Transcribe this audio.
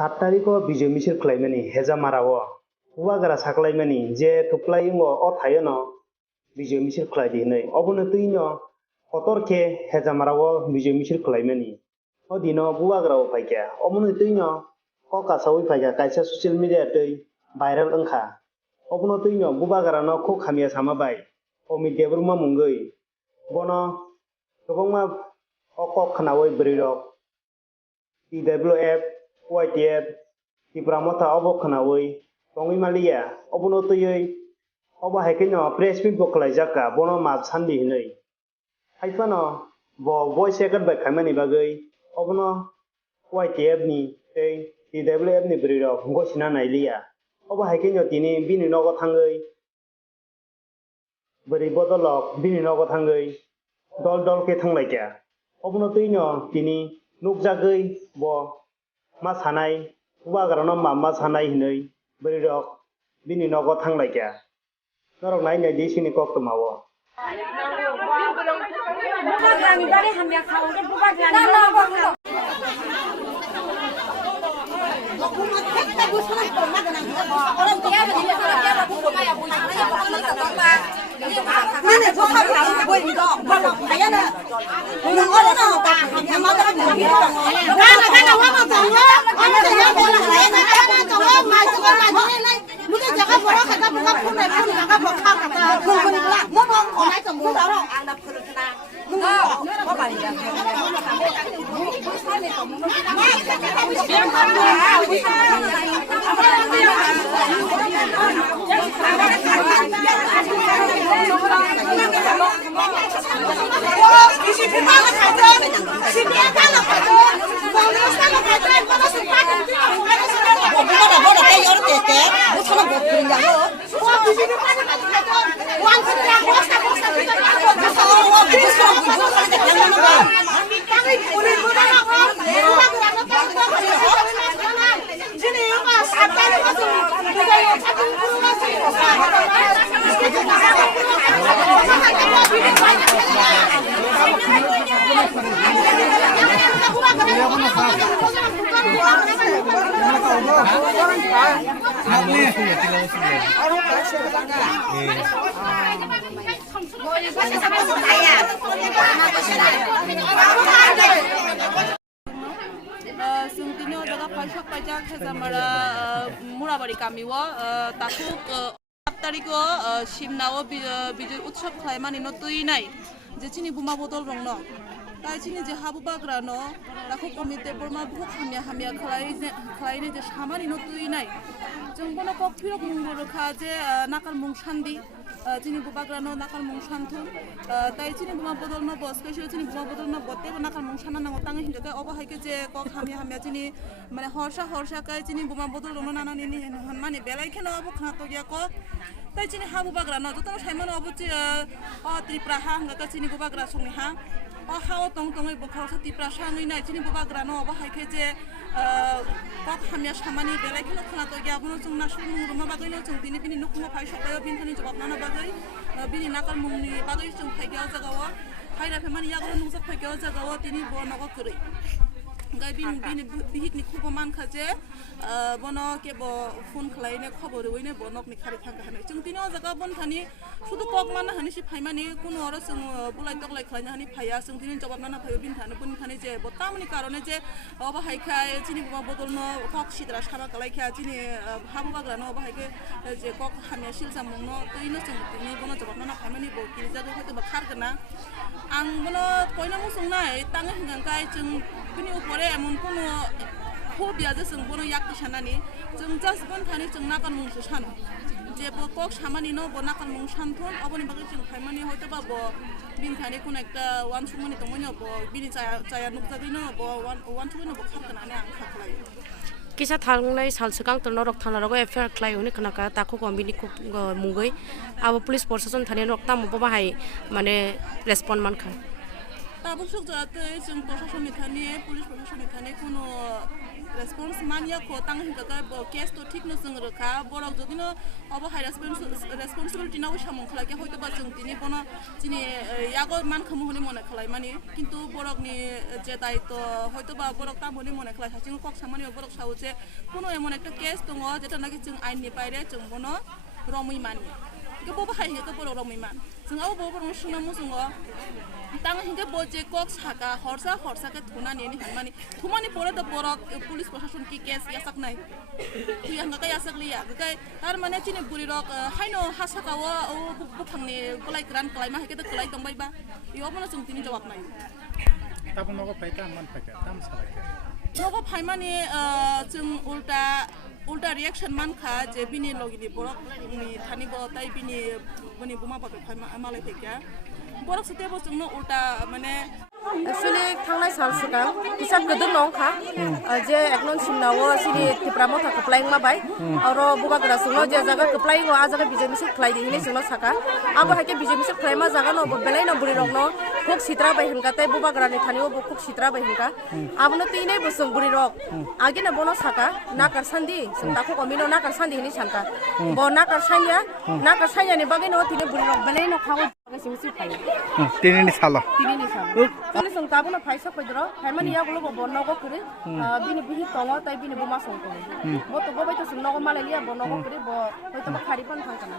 7 तारिखो बिजय मिছিল खालामनानै हेजा माराव बुबाग्रा साख्लायमानि जे थुप्लायंगो अ थायोनो बिजय मिছিল खालायदिनै अबनो तैनो हतरखे हेजा माराव बिजय मिছিল खालामनानि अ दिनो बुबाग्राव फायका अबनो तैनो क कासावै फायका कायसा ससियेल मिडिया तै भाइराल ओंखा अबनो तैनो बुबाग्रानो खुक-हाम्या सामाबाय अमित देबरमा मुंगै बनो गोबांमा अकक खनावै ब्रैरक PWF YTF Tipramota obo khanawi tongi malia obono tui obo haikino press meet boklai jaka bono map sandi hinai haifano bo voice second by khamani bagai obono YTF ni tei TWF ni brirok ngosina nailia obo haikino tini bini nogo thangai bwrwi bodolok bini nogo thangai dol dol ke thanglaika obono tuino tini nukjagai bo ma sanai bubagrano ma sanai hinai bwrwirok bini nogo thanglaika norok nai nai disini kok tomawo Sungtino jaga pajak pajak hezamara murabari kamiwo takuk 7 tariko shimnawo bijay utsob khlaimani no tuinai jechini buma bodol rongno tai chini je Bubagrano takuk komite borma Khuk-Hamya khlaine je samani no tuinai jongbono kok phirok mungro kha je nakar mung sandi chini Bubagrano nakar mung santhun tai chini buma bodol no bos special chini buma bodol no botte nakar mung sana nang tang hinga ka oba haike je Khuk-Hamya chini mane horsa kai chini buma bodol no nana ni hanmani belai kheno abo khna to gya ko tai chini Bubagrano joto saimano abo tripra ha hanga ka chini Bubagra songni ha o hao tong tongai bokhao sa tripra sangai nai chini Bubagrano oba haike je Khuk-Hamya samani belai kheno khna to gya bono jong nasu ruma bagai no jong bini bini nukmo phai sokayo bin thani jawab nana bagai bini nakar mungni bagai jong phai gya jagawa haira phemani yagro nungsak phai gya jagawa tini bo nogo kuri gai bini bihikni khubo man khaje bono ke bo phone khlaine khobor oine bonok ni khari thangka hanai chung tini jaga bon thani শুধু cock মানে হানি C ফাইমানি কোন আর song বুলাই তকলাই খাইনা হানি ফাইয়া song দিন জবাব না ফাইও বিন থানে বুন খানি যে বতামনি কারণে যে অবা হাইখাই চিনি বুমা বদল ন কক সিদরা সাবা কলাই খা চিনি Bubagrano অবা হাইকে যে Khuk-Hamya সিলসা মং ন তৈনো সং দিনি বন জবাব না ফাইমানি ব কি জাগো হয়তো বা খারগনা আং বন কইনা মু সং নাই তাঙ্গে হিংগাই जों बिनि उपरे एमन कोनो हबिया जे जों बनो याक सानानि जों जास्ट बन थानि जों नागान मुंसो सानो जे ब कक सामानि न ब नागान मुं सानथन अबनि बागै जों फाइमानि हयतो बा ब बिन थानि कोन एकटा वान सुमनि तमनि ब बिनि जाया नुकजाबिनो ब वान सुमनि ब खारगनानै आं खाखलायो Kisa thalngnai sal sekang terno rok thana rogo affair klai huni khana ka takhu kombini khuk mungoi abo police protection thane rok tam bo bahai mane respond man khan tabuk sok jate जों प्रशासन नि थाने police प्रशासन नि थाने कोनो response মানিয়া খো তাং হিংকা case তো ঠিক ন जों রখা বরক যদি ন অব হাই রেসপন্সিবিলিটি নাও সামং খলাকে হয়তো বা जों তিনি বন যিনি ইয়াগো মান খমু হনি মনে খলাই মানি কিন্তু বরকনি যে দায়িত্ব হয়তো বা বরক তাম হনি মনে খলাই সাচিং কক সামানি বরক সাউ যে কোনো এমন একটা কেস দङ যেটা নাকি जों আইননি বাইরে जों বন রমই মানি কে বব হাই হিংকা বরক রমই মান जों আও বব রং সুনামু जों তাং হিংকে বজে কক সাকা হরসাকে থুনা নিয়ে হানমানি থুমানি পরে তো বড় পুলিশ প্রশাসন কি কেস ইয়াসাক নাই তুই হাঙ্গা ইয়াসাক লিয়া গাই তার মানে চিনি বুড়ি রক হাইনো হাসাকাও ও বুখাংনি গলাই গ্রান গলাই মা হেকে তো গলাই দंबायबा ইও মনে जों তিনি জবাব নাই তাবো নগো ফাইতা মান ফাইকা তাম সালাকে নগো ফাইমানি जों उल्टा रिएक्शन मानखा जे बिनि लगिनि बरक नि थानि ब ताइ बिनि बनि बुमा बाबे फाइ मालाय फैका बरक सते ब जोंनो उल्टा माने एक्चुअली थांनाय साल सिगां हिसाब गोदोर नंखा जे एकलन सिमनावो सिरि तिप्रामो था कप्लाइं माबाय आरो बुबाग्रा जोंनो जे जागा कप्लाइं आ जागा बिजेमिसि खलाइ दिनि जोंनो साका आबो हाके बिजेमिसि खलाइ मा जागा न बेलाय न बुरि रंनो खुक सित्रा बाय हनगाते बुबाग्रानि थानिओ ब खुक सित्रा बाय हनगा आबनो तिनै बसं बुरि रक आगे न बनो साका नाकार सान्दि जों ताखो कमिनो नाकार सान्दि हिनि सानका ब नाकार सान्यानि बागै न तिनै बुरि रक बेलाय न खागो सिमसि फाइ तिनिनि सालो Kali song tabu na paisa koi dro, haimani ya gulo bo nogo kiri, bini bihi tongo tai bini buma song tongo. Bo to bo baita song nogo malai liya bo nogo kiri bo baita ba khari pan thangkana.